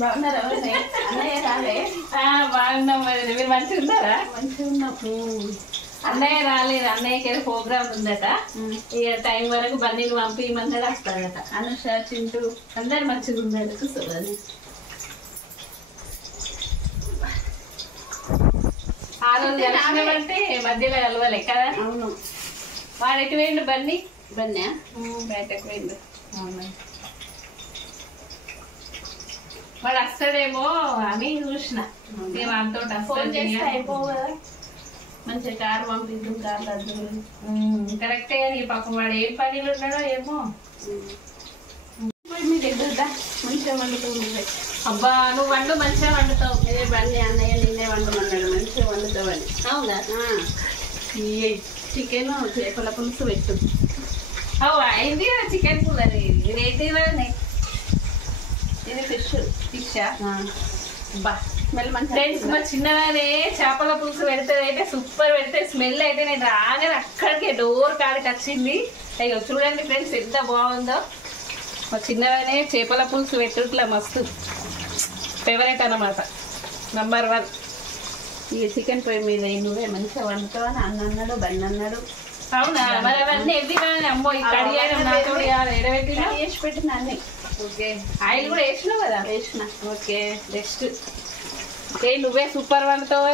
బాగున్నారా అన్నయ్య రాలే? బాగున్నాం. మరి మీరు మంచిగా ఉన్నారా? మంచిగా ఉన్నాం. అన్నయ్య రాలేదు, అన్నయ్యకి ఏదో ప్రోగ్రామ్ ఉందట. ఇక టైం వరకు బన్నీలు పంపించమన్నాడు, వస్తాడట. అనుష చింటూ అందరు మంచిగా ఉన్నారు. కూర్చోవాలి. ఆ రోజు కలిసినామంటే మధ్యలో కలవలే కదా. అవును. వాడు ఎటు పోయిండు బన్నీ? బన్యా బయటకు పోయిండు. వాడు వస్తాడేమో అని చూసిన. వాటితో ఫోన్ చేస్తే అయిపోవు కదా, మంచిగా కారు పంపిద్దు. కార్లు అద్దులు కరెక్టే. కానీ పాపం వాడు ఏం పనిలో ఉన్నాడో ఏమో. మీ దగ్గర మంచిగా వండుతుంది. అబ్బా నువ్వు వండు, మంచిగా వండుతావు. ఇదే బండి అన్నయ్య నిన్నే వండమన్నాడు, మంచిగా వండుతావని. అవునా? చికెన్ చేపల పులుసు పెట్టు. అయింది కదా చికెన్ కూరది. ఇదేంటి? ఇది ఫిష్. ఫిషా? బా స్మెల్ మంచిగా. ఫ్రెండ్స్ మా చిన్నవారే చేపల పులుసు పెడితే అయితే సూపర్ పెడితే స్మెల్ అయితే నేను రాగానే అక్కడికి డోర్ కాడికి వచ్చింది. అయ్యో చూడండి ఫ్రెండ్స్ ఎంత బాగుందో. మా చిన్నవారే చేపల పులుసు పెట్టుట్లా మస్తు ఫేవరెట్ అన్నమాట, నంబర్ 1. ఇక చికెన్ పొయ్యి మీద నువ్వే మంచిగా వండుతావని అన్న అన్నాడు, బండి అన్నాడు. అవునా? మరి అవన్నీ ఎవ్వి కానీ అమ్మో ఇక్కడ వేసి పెట్టిన అన్ని. ఓకే. ఆయిల్ కూడా వేసినావు కదా? వేసిన. ఓకే నెక్స్ట్ నువ్వే సూపర్ వండుతావు.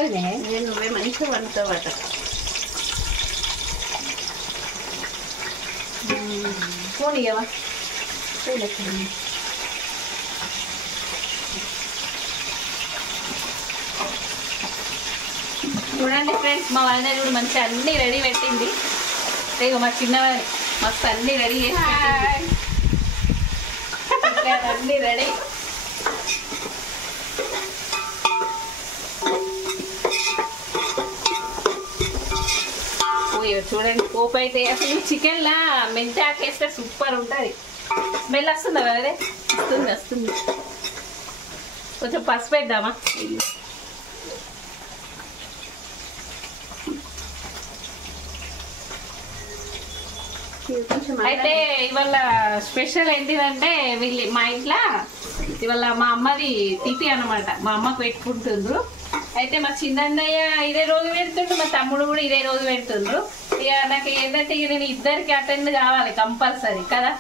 నువ్వే మంచిగా వండుతావట. ఫోన్ ఇవ్వవా? చూడండి ఫ్రెండ్స్ మా వదిన కూడా మంచిగా అన్ని రెడీ పెట్టింది. ఇక మా చిన్నవారి మస్తు అన్ని రెడీ చేసి అన్ని రెడీ. చూడండి పోపు అయితే అసలు చికెన్ లా మెంతాకు వేస్తే సూపర్ ఉంటుంది. స్మెల్ వస్తుందా అదే? వస్తుంది. కొంచెం పసుపు వేద్దామా? అయితే ఇవాళ స్పెషల్ ఏంటిదంటే మా ఇంట్లో ఇవాళ మా అమ్మది తిథి అనమాట. మా అమ్మకు పెట్టుకుంటుండ్రు. అయితే మా చిన్నయ్య ఇదే రోజు పెడుతుండ్రు, మా తమ్ముడు కూడా ఇదే రోజు పెడుతుండ్రు. ఇక నాకు ఏంటంటే ఇక నేను ఇద్దరికి అటెండ్ కావాలి కంపల్సరీ కదా.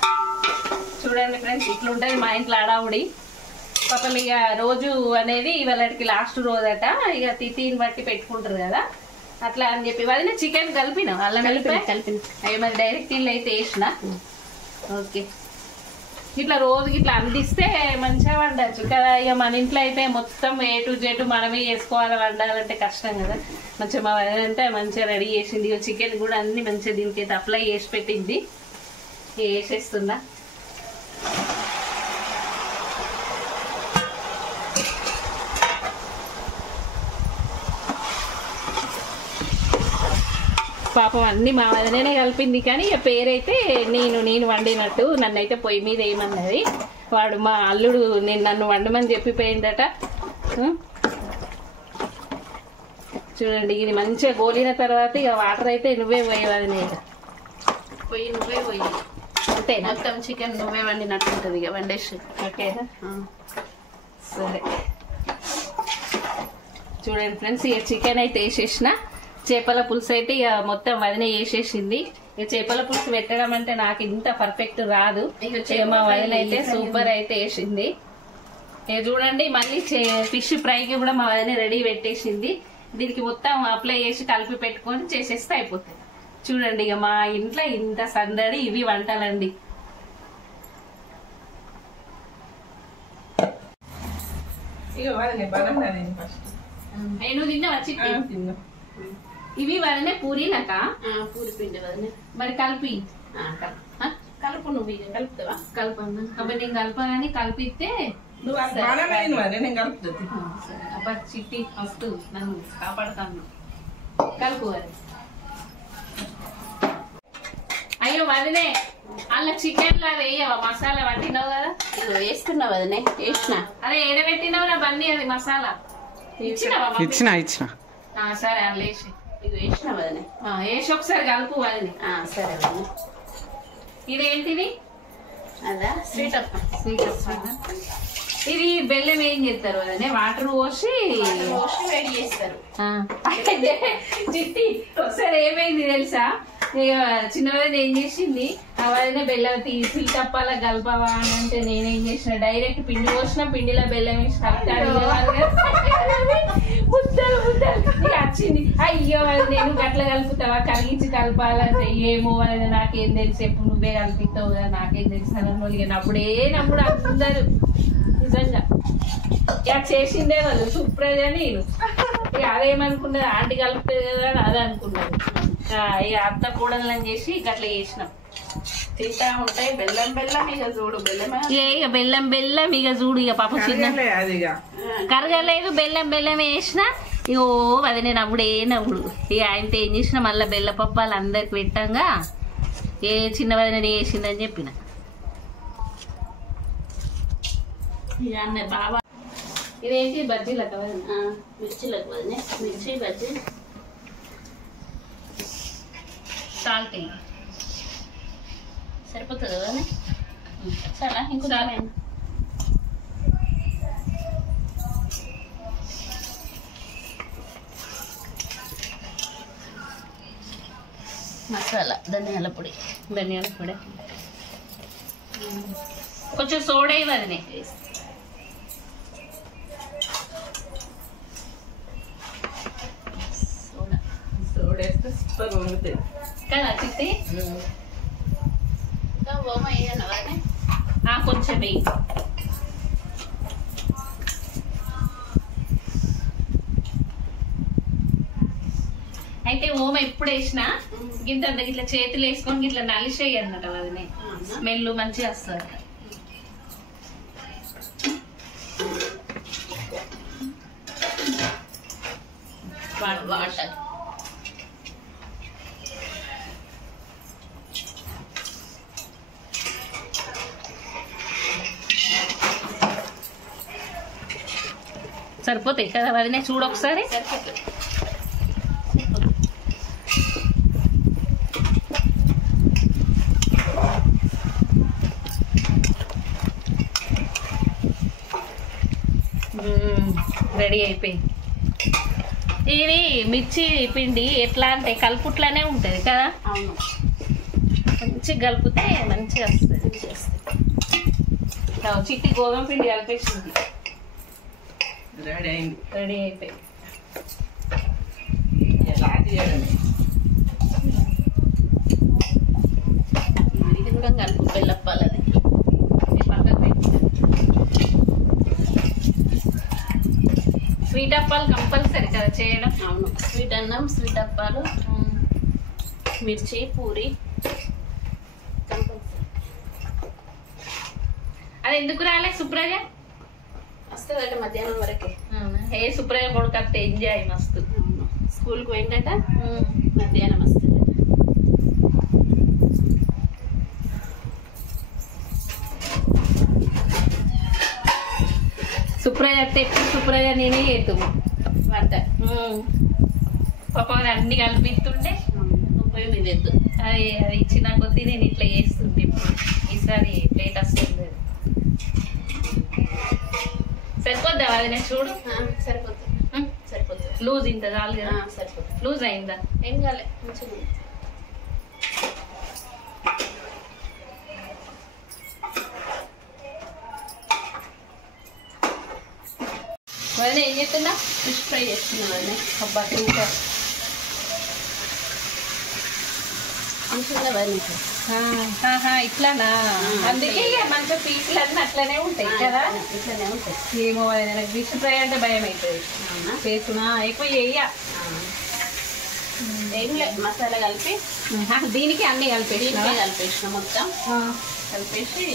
చూడండి ఫ్రెండ్స్ ఇట్లుంటది మా ఇంట్లో అడావుడి. పాపం ఇక రోజు అనేది ఇవాళకి లాస్ట్ రోజట. ఇక తిథిని బట్టి పెట్టుకుంటారు కదా, అట్లా అని చెప్పి వదిన చికెన్ కలిపిన అల్లం కలిపిన అవి మరి డైరెక్ట్ ఇల్లు అయితే వేసిన. ఓకే. ఇట్లా రోజు ఇట్లా అందిస్తే మంచిగా వండచ్చు కదా. ఇక మన ఇంట్లో అయితే మొత్తం A to Z మనమే చేసుకోవాలి, వండాలంటే కష్టం కదా. మంచిగా మా వదిన అంటే మంచిగా రెడీ చేసింది. ఇక చికెన్ కూడా అన్ని మంచిగా దీనికైతే అప్లై చేసి పెట్టింది. వేసేస్తున్నా. పాపం అన్ని మా వదినే కలిపింది, కానీ ఇక పేరైతే నేను వండినట్టు నన్నైతే పొయ్యి మీద వేయమన్నది. వాడు మా అల్లుడు నన్ను వండమని చెప్పిపోయిందట. చూడండి ఇది మంచిగా గోలిన తర్వాత ఇక వాటర్ అయితే నువ్వే పోయేవాది. నేను పొయ్యి నువ్వే పోయి అంతే మొత్తం చికెన్ నువ్వే వండినట్టు ఉంటుంది ఇక వండేసి. ఓకేనా? సరే చూడండి ఫ్రెండ్స్ ఇక చికెన్ అయితే వేసేసిన. చేపల పులుసు అయితే ఇక మొత్తం వదిన వేసేసింది. ఇక చేపల పులుసు పెట్టడం అంటే నాకు ఇంత పర్ఫెక్ట్ రాదు. ఇక మా వదిన అయితే సూపర్ అయితే వేసింది. ఇక చూడండి మళ్ళీ ఫిష్ ఫ్రైకి కూడా మా వదిన రెడీ పెట్టేసింది. దీనికి మొత్తం అప్లై చేసి కలిపి పెట్టుకొని చేసేస్తే అయిపోతుంది. చూడండి ఇక మా ఇంట్లో ఇంత సందడి. ఇవి వంటలండి. నేను తిన్నా వచ్చి ఇవి వదినే పూరీనక పూరి పిండి వదిన మరి కలిపి కలుపు. నువ్వు ఇక కలుపుతావా? కలపన్నా అబ్బాయి నేను కలపగాని కలిపితే అబ్బా చిట్టి వస్తూ నన్ను కాపాడుతాను. కలుపు అది. అయ్యో వదినే అలా చికెన్ లా వేయవా? మసాలా పట్టినావు కదా. ఇగో వేస్తున్నావు వదినే. వేసిన. అదే ఏడబెట్టినావు నా బన్నీ అది మసాలా ఇచ్చిన. సరే అలా వేసి ఇగో వేసిన వదినే. వేసి ఒకసారి కలుపు వదినే. సరే వదినే. ఇదేంటిది? అదా స్వీట్ అప్ప. స్వీట్ అప్ప. ఇది బెల్లం ఏం చేస్తారు అదే వాటర్ పోసి వేడి చేస్తారు. చిట్టి ఒకసారి ఏమైంది తెలుసా, ఇక చిన్నవాళ్ళని ఏం చేసింది, అవన్నీ బెల్లం తీసి తప్పాలా కలపవా అని అంటే నేనేం చేసిన డైరెక్ట్ పిండి పోసిన, పిండిలో బెల్లం వేసి కలుపుతాడు ముద్దలు ముద్దలు వచ్చింది. అయ్యో నేను గట్ల కలుపుతావా, కరిగించి కలపాలంటే ఏమో అని నాకేం తెలుసు, ఎప్పుడు నువ్వే కల్పిస్తావు కదా నాకేం తెలుసు అని అప్పుడే నమ్ముడు అందరు నిజంగా. ఇక చేసిందే వాళ్ళు సుప్రజ నేను ఇక అదేమనుకున్నది ఆంటీ కలుపుతుంది కదా అని అదే అనుకున్నది. ఇక అత్త కూడలని చేసి గట్ల చేసినాం. తింటా ఉంటాయి బెల్లం బెల్లం ఇక చూడు బెల్లమే ఇక బెల్లం బెల్లం ఇక చూడు ఇక పాప చిన్న కరగలేదు బెల్లం బెల్లం వేసిన ఇగో అది నేను అప్పుడే నవ్వుడు. ఇక ఆయనతో ఏం చేసిన మళ్ళీ బెల్లపప్పాలు అందరికి పెట్టంగా ఏ చిన్న వదిన వేసిందని చెప్పిన. బాబా ఇదేంటి బజ్జీలకు మిర్చిలకు వదిలే మిర్చి బజ్జీ సాల్ట్ సరిపోతుంది కదా చాలా ఇంకో చాలా మసాలా ధనియాల పొడి కొంచెం సోడా ఇవ్వదు సోడేస్తే సూపర్ వండుతుంది కదా చిట్టి. ఓమ వేయను కొంచెం వేయి. అయితే ఓమ ఎప్పుడు వేసినా గింత ఇట్లా చేతులు వేసుకొని ఇట్లా నలిసేయి అన్నట వదినే, స్మెల్ మంచిగా వస్తుంది. వాటర్ సరిపోతాయి కదా వదినే, చూడు ఒకసారి. రెడీ అయిపోయింది. ఇది మిర్చి పిండి ఎట్లా అంటే కలుపుట్లానే ఉంటుంది కదా. అవును, మంచిగా కలిపితే మంచిగా వస్తుంది. చిట్టి గోధుమ పిండి కలిపేసింది, రెడీ అయింది. రెడీ అయిపోయింది. ఇది కూడా కలుపు బెల్లప్పాలు అది స్వీట్ అప్పాలు కంపల్సరీ కదా చేయడం. అవును, స్వీట్ అన్నం స్వీట్ అప్పాలు మిర్చి పూరి కంపల్సరీ. అది ఎందుకు రాలే సుప్రజ? వస్తుందట మధ్యాహ్నం వరకే. ఏ సుప్రజ కొడుకు ఎంజాయ్ మస్తు. స్కూల్కి పోయిందట, మధ్యాహ్నం వస్తుంది. సుప్రజ అత్త ఎప్పుడు సుప్రజ నేనే చేద్దాము వంట. పాప అన్ని కలిపిస్తుంటే పోయి మీద ఎద్దు. అది అది ఇచ్చిన కొద్దీ నేను ఇట్లా చేస్తుంటే ఇప్పుడు ఈసారి ప్లేట్ వస్తుంది. సరిపోద్దా అది నేను చూడు. సరిపోతుంది సరిపోతుంది. లూజ్ ఇంత చాలు కదా. సరిపోతుంది. లూజ్ అయిందా? ఏం కాలే మంచిగా. వదిన ఏం చెప్తున్నా? ఫిష్ ఫ్రై చేస్తున్నా వదిన. అబ్బా ఇంకా మంచిగా వదిన. ఇట్లానా? అందుకే మంచిగా పీసులు అన్నీ అట్లనే ఉంటాయి కదా. ఇట్లనే ఉంటాయి. ఏమో నాకు ఫిష్ ఫ్రై అంటే భయం అవుతుంది. చేసుకున్నా అయిపోయి ఏం లేదు, మసాలా కలిపి దీనికి అన్ని కలిపేసిన మొత్తం కలిపేసి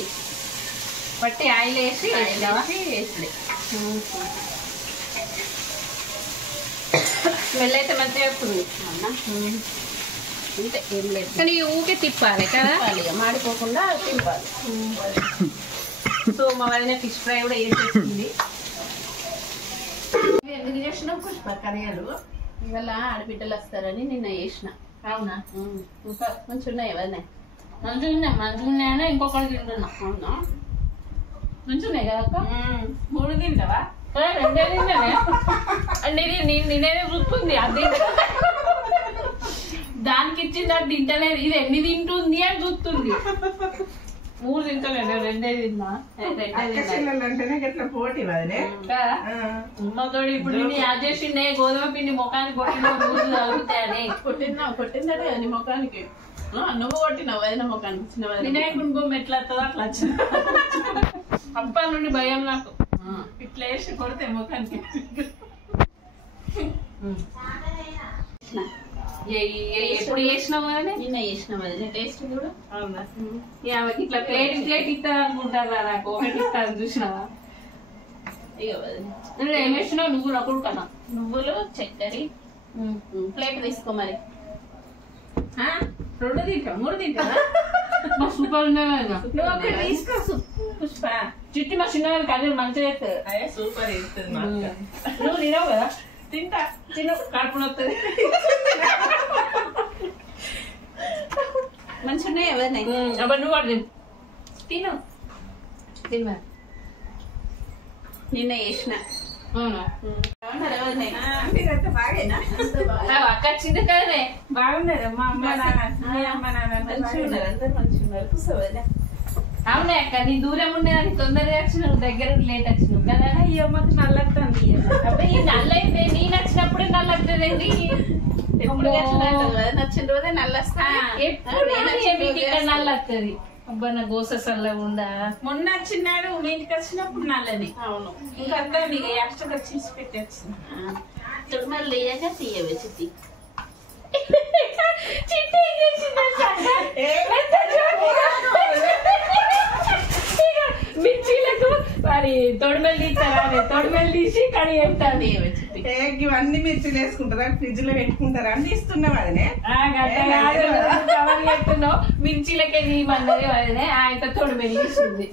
బట్టి ఆయిల్ వేసి వేసుడే. స్మెల్ అయితే మంచిగా వస్తుంది. అవునా? అంతే, ఏం లేదు. కానీ ఊకే తిప్పాలి కదా, మాడిపోకుండా తింపాలి. సో మా వదిన ఫిష్ ఫ్రై కూడా వేసేస్తుంది. ఎందుకు చేసినావు పుష్ప కర్రీలు? ఇవాళ ఆడబిడ్డలు వస్తారని నిన్న చేసిన. అవునా? ఇంకా మంచిగా ఉన్నాయి వదిన. మంచిగా ఉన్నాయని ఇంకొకటి తింటున్నా. అవునా? మంచిగా కదా అక్క? 3 తింటావా? రెండే తిన్నానే. నేనే చూస్తుంది అది దానికి ఇచ్చింది అది తింటలేదు. ఇది ఎన్ని తింటుంది అని చూస్తుంది. 3 తింటలేదు, రెండే తిన్నా. పోటీ వదిలే అమ్మతోడు ఇప్పుడు నేను యాడ్ చేసిండే గోధుమ పిండి ముఖానికి కొట్టిన రోజు తగ్గుతాయని. కొట్టిందట నీ ముఖానికి. నువ్వు కొట్టినావు వదిన ముఖానికి. చిన్న వినాయకుని బొమ్మ ఎట్లా వస్తుందో అట్లా వచ్చింది. అప్పటి నుండి భయం నాకు. ఇట్లా వేసి కొడితే ముఖానికి. ఎప్పుడు చేసినావు కానీ నిన్న చేసిన వదిన టేస్ట్ కూడా. అవునా? ఇట్లా ప్లేట్ ఇస్తారు అనుకుంటారా? నాకు ఒకటి ఇస్తాను చూసినావా? ఇక వదిన ఏం వేసినావు? నువ్వులు అప్పుడు కదా. నువ్వులు చక్కెర ప్లేట్ తీసుకో మరి. 2 తింటా 3 తింటా సూపర్ ఉన్నాయి. నువ్వు ఒకటి తీసుకో పుష్ప. చిట్టి మా చిన్న కర్రీ మంచిగా చేస్తారు. అదే సూపర్ వేస్తుంది మా అక్క. నువ్వు తినవు కదా? తింటా. తిను, కడుపున వస్తుంది. మంచిగా ఉన్నాయి ఎవరిని. అప్పుడు నువ్వు కూడా తిను. తిన్నా. నిన్న చేసిన. అవునా? మీరంతా బాగేనా? అక్క వచ్చింది కదనే. బాగున్నారు మా అమ్మ నాన్న. మంచిగా ఉన్నారు, అందరు మంచిగా ఉన్నారు. కూర్చోవద్దా? అవునా అక్క, నీ దూరం ఉండేదాన్ని తొందరగా వచ్చినావు, దగ్గర లేట్ వచ్చినావు కదా. అయ్యో మాకు నల్లొస్తుంది. అబ్బాయి ఈ నల్లైతే నేను వచ్చినప్పుడే నల్లవుతుందండి. ఎప్పుడు నచ్చిన రోజే నల్లొస్తా. ఎప్పుడు మీకు ఇక్కడ నల్ల వస్తుంది. అబ్బా నా గోస సల్ల ఉందా. మొన్న వచ్చినాడు మీ ఇంటికి వచ్చినప్పుడు నల్లని. అవును. ఇంకా అంతా నీకు ఎక్స్ట్రా తీసి పెట్టచ్చు. తుడిమలు లేయగా తీయవే చిట్టి. చిట్టి మిర్చీలకు మరి తొడిమెలు తీస్తారా? తొడిమెలు తీసి కడి చెప్తాను. ఇవన్నీ మిర్చిలు వేసుకుంటారా, ఫ్రిడ్జ్ లో పెట్టుకుంటారా అని తీస్తున్నావు అదినే. చెప్తున్నావు మిర్చీలకే తీయమన్నది అదే. ఆయన తొడిమెలు తీస్తుంది.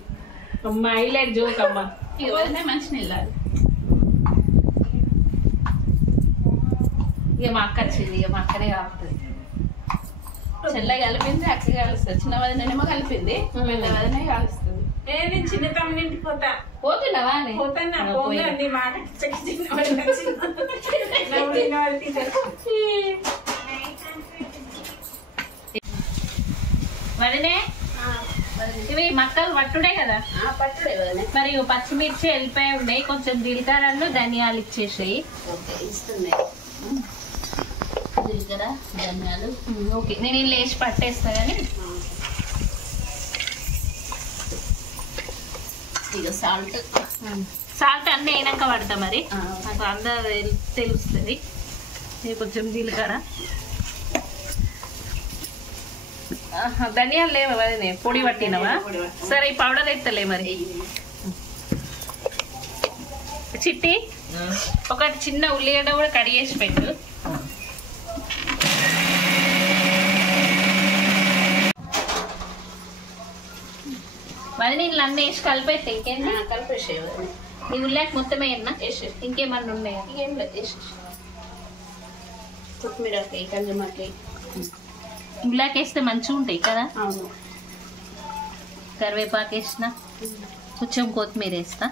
అమ్మ హైలైట్ జోక్ అమ్మ. ఇవన్నీ మంచి నీళ్ళు. ఇక మా అక్క వచ్చింది, ఇక మా అక్కనే కాపుతుంది. చెల్ల కలిపింది, అక్క కలుస్తుంది. చిన్న వదినేమో కలిపింది, పెద్ద వదినే కలుస్తుంది. నేను చిన్న తమ్ముని ఇంటికి పోతా. పోతున్నావా? పోతాను. పోండి మాట వదినే ఇవి మక్కలు పట్టుడే కదా? పట్టుడే వదినే. మరి పచ్చిమిర్చి వెళ్ళిపోయి ఉన్నాయి, కొంచెం జీలకర్రలు ధనియాలు ఇచ్చేసాయి. ఇస్తున్నాయి జీలకర్ర ధనియాలు. ఓకే, నేను ఇల్లు వేసి పట్టేస్తా కానీ. ఇక సాల్ట్ సాల్ట్ అన్నీ అయినాక పడతా. మరి నాకు అందరూ తెలుస్తుంది. ఇది కొంచెం జీలకర్ర. ధనియాలు లేవా వదినే? పొడి పట్టినవా? సరే ఈ పౌడర్ ఎత్తలే మరి. చిట్టి ఒకటి చిన్న ఉల్లిగడ్డ కూడా కడిగేసి పెట్టు. మరి నీళ్ళు అన్నీ వేసి కలిపేస్తే ఇంకేంటి? కలిపేసే నీ ఉల్లాక మొత్తం వేయన్నా? ఇంకేమన్నా ఉన్నాయా? ఏం లేదు వేసేసి. కొత్తిమీరకాయ, కంజమాకాయ ఉల్లాక వేస్తే మంచిగా ఉంటాయి కదా. అవును. కరివేపాకు వేసిన, కొంచెం కొత్తిమీర వేస్తా.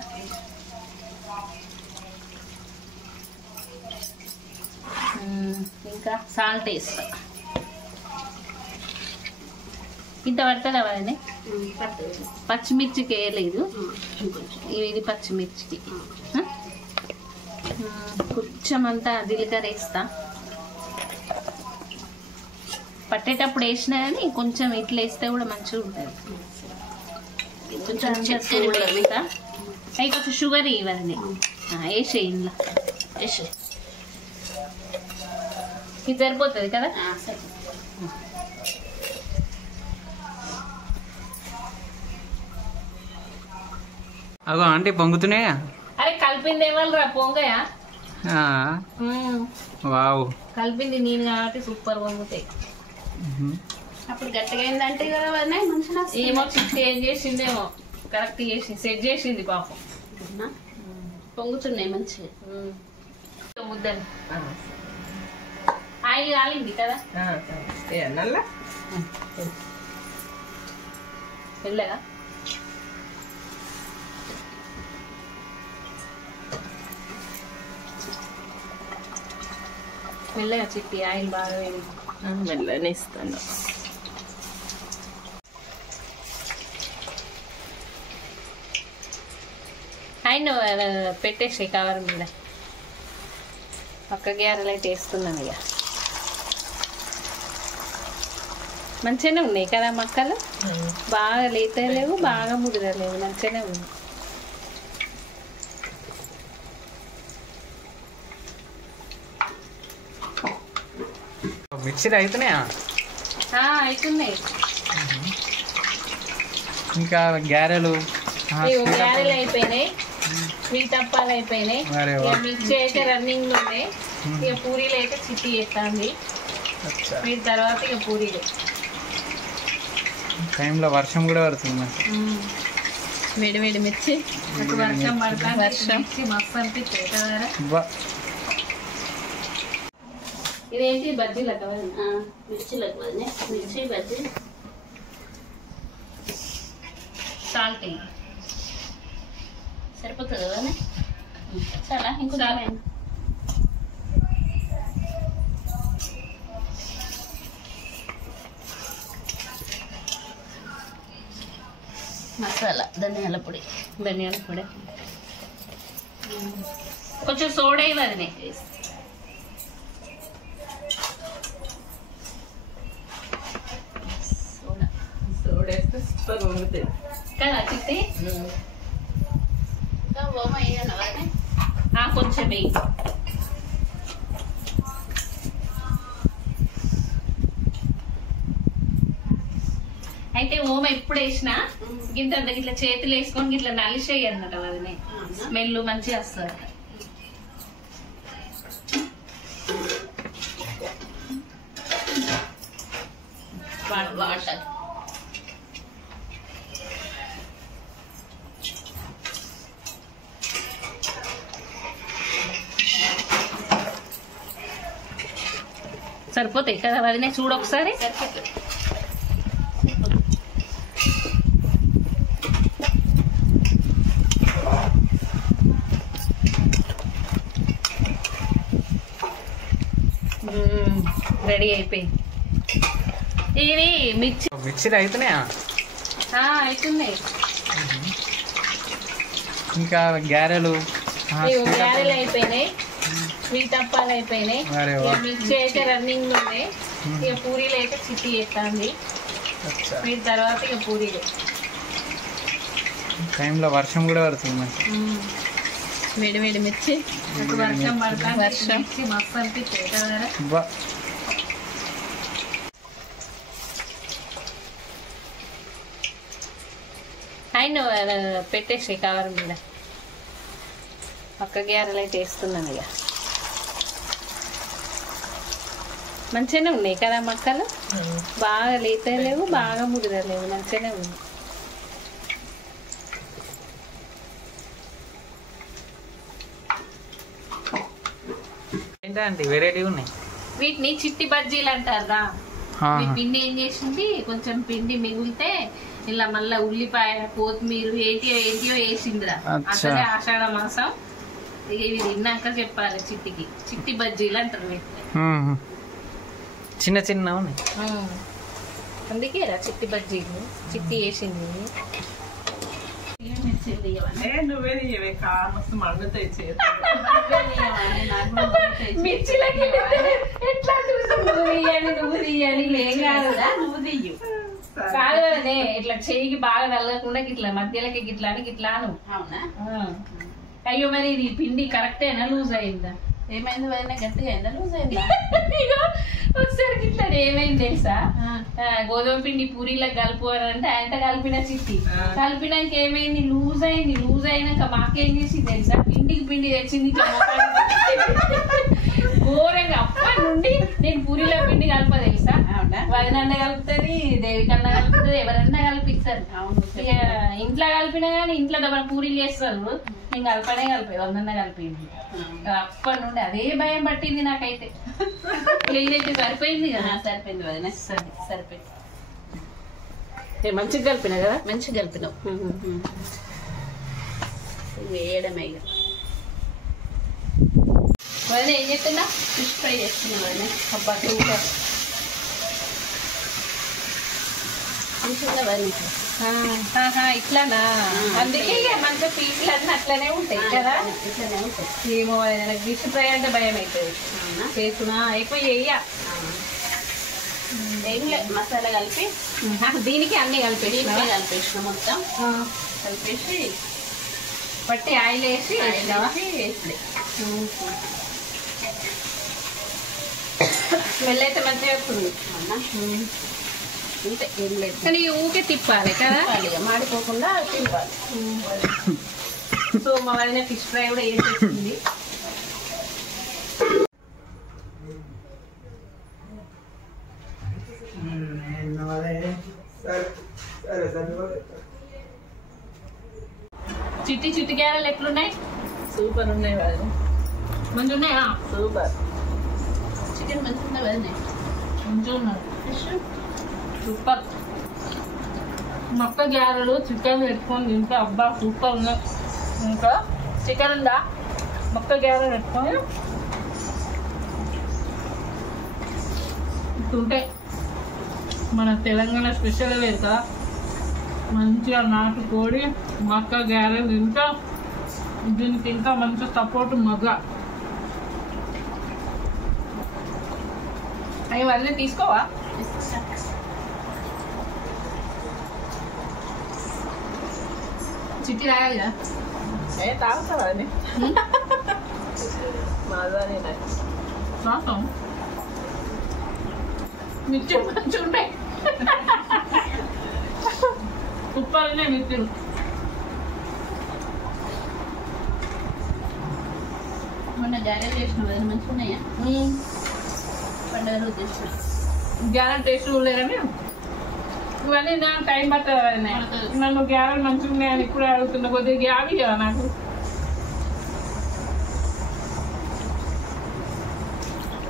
ఇంకా సాల్ట్ వేస్తా. ఇంత పడుతుందా అవన్నీ? పచ్చిమిర్చికి వేయలేదు, ఇది పచ్చిమిర్చికి. కొంచెం అంతా జీలకర్ర వేస్తా. పట్టేటప్పుడు వేసినా కానీ కొంచెం ఇట్లా వేస్తే కూడా మంచిగా ఉంటుంది. కొంచెం చక్కెర వేస్తా. అవి కొంచెం షుగర్ ఇవ్వని వేసే ఇంట్లో వేసే. ఇది సరిపోతుంది కదా. అగో ఆంటీ పొంగుతున్నాయా? అరే కలిపింది ఏమల్రా పొంగయా? వావ్, కలిపింది నేను కాబట్టి సూపర్ పొంగుతాయి. అప్పుడు గట్టిగా అయిందంటే కదా మంచిగా. ఏమో చిట్టి ఏం చేసిందేమో కరెక్ట్ చేసి సెట్ చేసింది పాపం. పొంగుతున్నాయి మంచిగా. ముద్దని ఆయిల్ కాలింది కదా. వెళ్ళగా మెల్లగా చిట్టి ఆయిల్ బాగా వేడి. మెల్లనే ఇస్తాను. ఆయన పెట్టేసి కవర్ మీద ఒక్క గ్యారెలు అయితే వేస్తున్నాను. ఇక మంచిగానే ఉన్నాయి కదా మక్కలు, బాగా లేతలేవు బాగా ముదిరలేవు, మంచిగానే ఉన్నాయి. మిర్చిలు అవుతున్నాయా? అవుతున్నాయి. ఇంకా గారెలు గారెలు అయిపోయినాయి, స్వీట్ అప్పాలు అయిపోయినాయి, మిర్చి అయితే రన్నింగ్ లో ఉన్నాయి. ఇక పూరీలు అయితే చిట్టి చేస్తుంది. వీటి తర్వాత ఇక పూరీలు. టైంలో వర్షం కూడా పడుతుంది. వేడి వేడి మిర్చి వర్షం పడుతుంది. వర్షం మస్తు అనిపిస్తుంది కదా. ఇదేంటి బజ్జీలకు మిర్చిలకు వదిలే, మిర్చి బజ్జీ సాల్ట్ సరిపోతుంది కదా. చాలా ఇంకో మసాలా ధనియాల పొడి కొంచెం సోడా ఇవ్వదు. సోడేస్తే సూపర్ వండుతుంది కదా చిట్టి. ఓమ వేయను కదా, కొంచెం వేయి. అయితే ఓమ ఎప్పుడు వేసినా గింత ఇట్లా చేతులు వేసుకొని ఇట్లా నలిసేయి అన్నట వదినే, స్మెల్ మంచిగా వస్తుంది. వాటర్ సరిపోతాయి కదా వదినే, చూడొకసారి. రెడీ అయిపోయింది. ఇది మిర్చిలు అవుతున్నాయా? అవుతున్నాయి. ఇంకా గారెలు గారెలు అయిపోయినాయి, స్వీట్ అప్పాలు అయిపోయినాయి, మిర్చి అయితే రన్నింగ్ లో ఉన్నాయి. ఇక పూరీలు అయితే చిట్టి చేస్తుంది. వీటి తర్వాత ఇక పూరీలు. టైంలో వర్షం కూడా పడుతుంది. వేడి వేడి మిర్చి వర్షం పడుతుంది. వర్షం మస్తు అనిపిస్తుంది కదా. ఆయన పెట్టేసి కవర్ మీద ఒక్క గ్యారెలు అయితే వేస్తున్నాను. ఇక మంచిగానే ఉన్నాయి కదా మక్కలు, బాగా లేతలేవు బాగా ముదిరలేవు, మంచిగానే ఉన్నాయి. ఏంటంటే వెరైటీ ఉన్నాయి. వీటిని చిట్టి బజ్జీలు అంటారా. పిండి ఏం చేసింది, కొంచెం పిండి మిగిలితే ఇలా మళ్ళా ఉల్లిపాయ కొత్తిమీర ఏంటియో వేసిందిరా. అసలే ఆషాఢ మాసం. ఇక ఇవి తిన్నాక చెప్పాలి చిట్టికి. చిట్టి బజ్జీలు అంటారు వీటిని. చిన్న చిన్న ఉన్నాయి, అందుకే రా చిట్టి బజ్జీలు. చిట్టి వేసింది. నువ్వే తీయవే, కామస్తు మండుతాయి చేతి. మిర్చిలకి ఎట్లా నువ్వు తీయాలి ఏం కాదురా, నువ్వు తీయు. కాదు అదే ఇట్లా చెయ్యికి బాగా నల్లకుండా ఇట్లా మధ్యలోకి గిట్లా అని గిట్లాను. అవునా? అయ్యో మరి ఇది పిండి కరెక్టేనా లూజ్ అయిందా? ఏమైంది వదిన, గట్టిగా అయిందా లూజ్ అయిందా? ఒకసారి ఇట్లా ఏమైంది తెలుసా, గోధుమ పిండి పూరీలకు కలుపు అని అంటే ఆయన కలిపిన చిట్టి కలిపినాక ఏమైంది, లూజ్ అయింది. లూజ్ అయినాక మాకేం చేసింది తెలుసా, పిండికి పిండి తెచ్చింది ఘోరంగా. అప్పటి నుండి నేను పూరీలో పిండి కలప తెలుసా. వదినన్న కలుపుతుంది, దేవికన్న కలుపుతుంది, ఎవరన్నా కలిపిస్తారు. ఇక ఇంట్లో కలిపినా కానీ ఇంట్లో మన పూరీలు చేస్తారు, నేను కలపనే కలిపేది, వందన్న కలిపింది. అప్పటి నుండి అదే భయం పట్టింది నాకైతే. ఇదైతే సరిపోయింది కదా. సరిపోయింది వదిన, సరిపోయింది. మంచిగా కలిపినా కదా. మంచిగా కలిపినావు. వేయడమే. వదిన ఏం చెప్తున్నా? ఫిష్ ఫ్రై చేస్తున్నాను వదిన. అబ్బా సూపర్. మంచిగా వదిన. ఇట్లానా? అందుకే ఇక మంచిగా పీసులు అన్నీ అట్లనే ఉంటాయి కదా. ఇట్లనే ఉంటాయి. ఏమో నాకు ఫిష్ ఫ్రై అంటే భయం అవుతుంది. చేసుకున్నా ఎక్కువ చెయ్య. ఏం లేదు, మసాలా కలిపి దీనికి అన్ని కలిపేసి కలిపేసిన మొత్తం కలిపేసి పట్టి ఆయిల్ వేసి వేసి స్మెల్ అయితే మంచిగా వస్తుంది. ఇంతే, ఏం లేదు. కానీ ఊకే తిప్పాలి కదా, మాడిపోకుండా తిప్పాలి. సో మా వదిన ఫిష్ ఫ్రై కూడా వేసేస్తుంది. చిట్టి చిట్టి గ్యారెలు ఎట్లున్నాయి? సూపర్ ఉన్నాయి వదిన. మంచిగా ఉన్నాయా? సూపర్. చికెన్ మంచిగా ఉన్నాయి వదిన. మంచిగా ఉన్నాయి. Fish super. మొక్క గ్యారెలు చికెన్ పెట్టుకొని తింటే అబ్బా సూపర్ ఉన్నాయి. ఇంకా చికెన్ ఉందా? మొక్క గ్యారెలు పెట్టుకొని తింటే మన తెలంగాణ స్పెషల్ కదా. మంచిగా నాటుకోడి మొక్క గ్యారెలు తింటా, దీనికి ఇంకా మంచి సపోర్ట్ మగ. అవి వాళ్ళని తీసుకోవా? చిట్టి రాయాలి కదా. తాగుతావా అని మాదానే రాసం మిర్చి మంచిగా ఉంటాయి. ఉప్పాలనే మిర్చిలు. మొన్న గ్యారెల్ చేసిన వదిన మంచిగా ఉన్నాయా? పండుగ రోజు చేసిన గ్యారెల్ టేస్ట్ లేదని ఇవన్నీ నాకు టైం పడుతుంది. నన్ను గ్యారెల్ మంచిగా ఉన్నాయని ఇప్పుడు అడుగుతున్న కొద్దిగా గ్యావి కదా నాకు.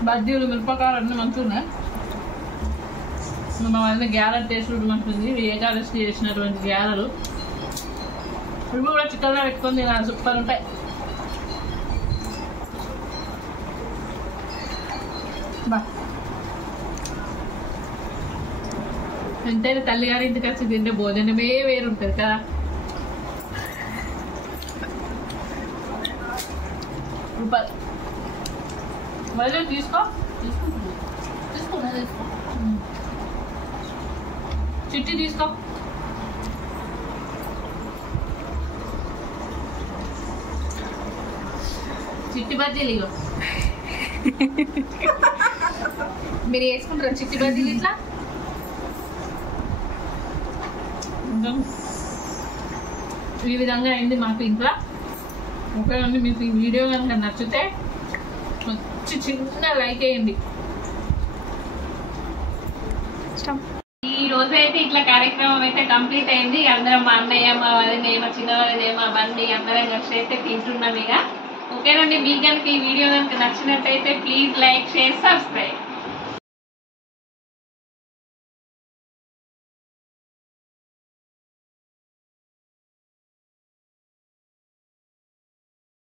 బజ్జీలు మిరపకాయలు అన్నీ మంచిగా ఉన్నాయి. మా వదిన గ్యారెల్ టేస్ట్ కూడా మంచిది. ఏకాదశి చేసినటువంటి గ్యారెలు ఇవి కూడా చికెన్లో పెట్టుకొని తినాలి, సూపర్ ఉంటాయి. బా ఎంతైనా తల్లిగారి ఇంటికి వచ్చి తింటే భోజనమే వేరుంటుంది కదా. సూపర్. మళ్ళీ తీసుకో. తీసుకున్నా చిట్టి తీసుకో. చిట్టి బజ్జీలు ఇగో. మీరు వేసుకుంటారా చిట్టి బజ్జీలు ఇట్లా? ఈ విధంగా అయింది మాకు ఇంట్లో. ఓకేనండి, మీకు ఈ వీడియో కనుక నచ్చితే మంచి చిన్న లైక్ వేయండి. ఈ రోజు అయితే ఇట్లా కార్యక్రమం అయితే కంప్లీట్ అయింది. అందరం మా అన్నయ్య, మా వదిన, మా చిన్న వదిన, మా బండి అందరం కలిసి అయితే తింటున్నాం ఇక. ఓకేనండి, మీకు కనుక ఈ వీడియో కనుక నచ్చినట్టయితే ప్లీజ్ లైక్, షేర్, సబ్స్క్రైబ్.